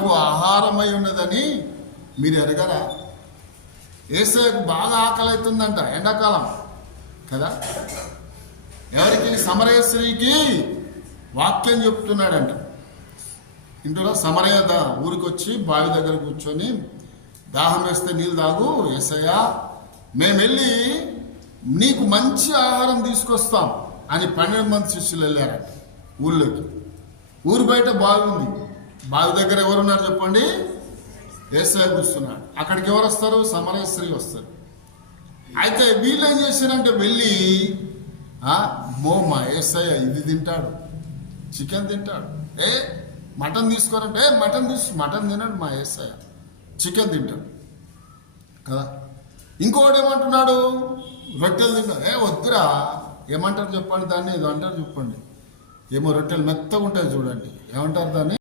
నాకు ఆహారమై ఉన్నదని మీరు ఎరగరా? యేసయ్యకు బాగా ఆకలి అవుతుందంట, ఎండాకాలం కదా. ఎవరికి? సమరయ స్త్రీకి వాక్యం చెప్తున్నాడంట. ఇంట్లో సమరయ ఊరికి వచ్చి బావి దగ్గర కూర్చొని, దాహం వేస్తే నీళ్ళు తాగు యేసయ్య, మేము వెళ్ళి నీకు మంచి ఆహారం తీసుకొస్తాం అని 12 మంది శిష్యులు వెళ్ళారట ఊళ్ళోకి. ఊరు బయట బావి ఉంది, బావి దగ్గర ఎవరున్నారు చెప్పండి? యేసయ్య కూర్చున్నాడు. అక్కడికి ఎవరు వస్తారు? సమరయ స్త్రీ వస్తారు. అయితే వీళ్ళు ఏం చేశారంటే వెళ్ళి, మా యేసయ్య ఇది తింటాడు, చికెన్ తింటాడు, మటన్ తీసుకోరంటే మటన్ తిన్నాడు మా యేసయ్య, చికెన్ తింటాడు కదా. ఇంకోటి ఏమంటున్నాడు? రొట్టెలు తింటాడు. వద్దురా, ఏమంటారు చెప్పండి దాన్ని? ఏదో అంటారు చెప్పండి, ఏమో రొట్టెలు మెత్తగా ఉంటాయి చూడండి, ఏమంటారు దాన్ని?